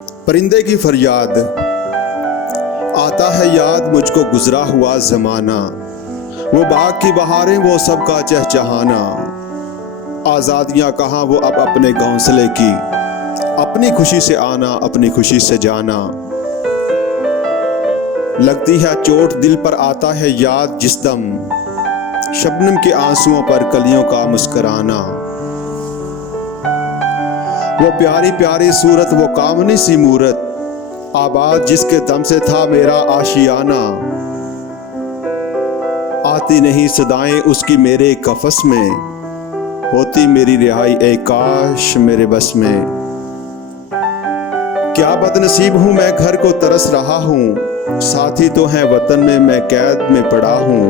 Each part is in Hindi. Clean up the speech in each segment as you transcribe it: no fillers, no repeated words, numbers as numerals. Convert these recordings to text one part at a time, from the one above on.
परिंदे की फरियाद। आता है याद मुझको गुजरा हुआ जमाना, वो बाग की बहारें वो सबका चहचहाना। आज़ादियाँ कहाँ वो अब अपने घोंसले की, अपनी खुशी से आना अपनी खुशी से जाना। लगती है चोट दिल पर आता है याद जिस दम, शबनम के आंसुओं पर कलियों का मुस्कुराना। वो प्यारी प्यारी सूरत वो कामनी सी मूरत, आबाद जिसके दम से था मेरा आशियाना। आती नहीं सदाएं उसकी मेरे कफस में, होती मेरी रिहाई ए काश मेरे बस में। क्या बदनसीब हूँ मैं घर को तरस रहा हूँ, साथी तो हैं वतन में मैं कैद में पड़ा हूँ।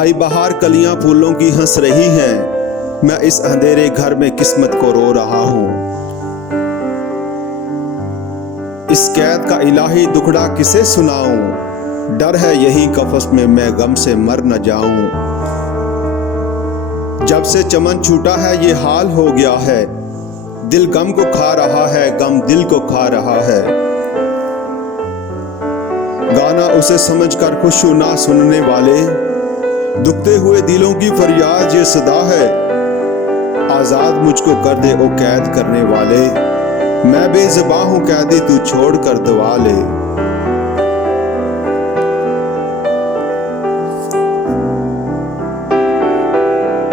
आई बहार कलियां फूलों की हंस रही हैं, मैं इस अंधेरे घर में किस्मत को रो रहा हूँ। इस कैद का इलाही दुखड़ा किसे सुनाऊं, डर है यही कफस में मैं गम से मर न जाऊं। जब से चमन छूटा है ये हाल हो गया है, दिल गम को खा रहा है गम दिल को खा रहा है। गाना उसे समझकर खुश हूं ना सुनने वाले, दुखते हुए दिलों की फरियाद ये सदा है। आजाद मुझको कर दे ओ कैद करने वाले, मैं बेज़ुबां हूं कैदी तू छोड़ कर दवा ले।